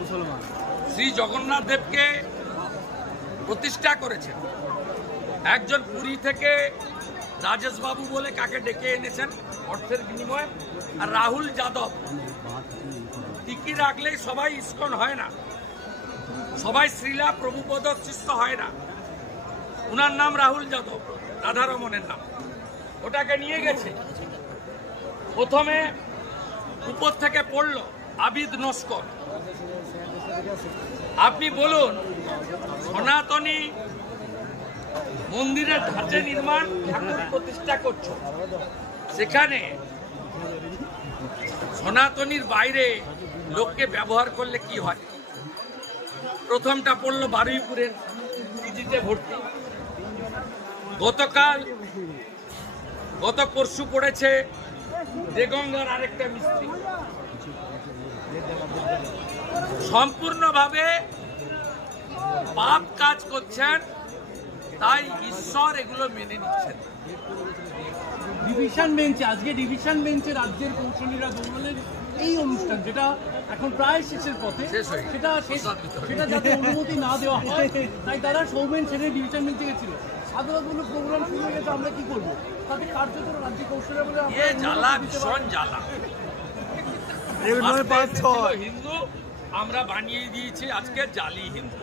মুসলমান শ্রী জগন্নাথ দেবকে প্রতিষ্ঠা করেছেন। একজন পুরী থেকে রাজেশ বাবু বলে কাকে ডেকে এনেছেন অর্থের বিনিময়ে, আর রাহুল যাদব টিকি রাখলেই সবাই ইস্কন হয় না, সবাই শ্রীলা প্রভুপদ শিষ্য হয় না। উনার নাম রাহুল যাদব, রাধারমণের নাম। ওটাকে নিয়ে গেছে, প্রথমে উপর থেকে পড়লো আবিদ নস্কর। আপনি বলুন, সনাতনী মন্দিরের ঢাঁচে নির্মাণ ঠাকুর প্রতিষ্ঠা করছো, সেখানে সনাতনীর বাইরে লোককে ব্যবহার করলে কি হয়? প্রথমটা পড়লো বারুইপুরের পিজিতে ভর্তি, গত পরশু পড়েছে দেগঙ্গার আরেকটা মিস্ত্রি। সম্পূর্ণভাবে পাপ কাজ করছেন, তাই ঈশ্বর এগুলো মেনে নিচ্ছেন। ডিভিশন বেঞ্চে, আজকে ডিভিশন বেঞ্চে রাজ্যের কৌশলীরা দৌড়ালেন এই অনুষ্ঠান, যেটা এখন প্রায় শেষের পথে, সেটা যাতে অনুমতি না দেওয়া হয়, তাই তারা সৌমেন ছেড়ে ডিভিশন বেঞ্চে গেছিল। আদালতগুলো প্রোগ্রাম শুরু হয়ে গেছে, আমরা কি করবো? তাতে কার্যত রাজ্য কৌশলীরা বলে জ্বালা, ভীষণ জ্বালা। হিন্দু আমরা বানিয়ে দিয়েছি আজকে জালি হিন্দু।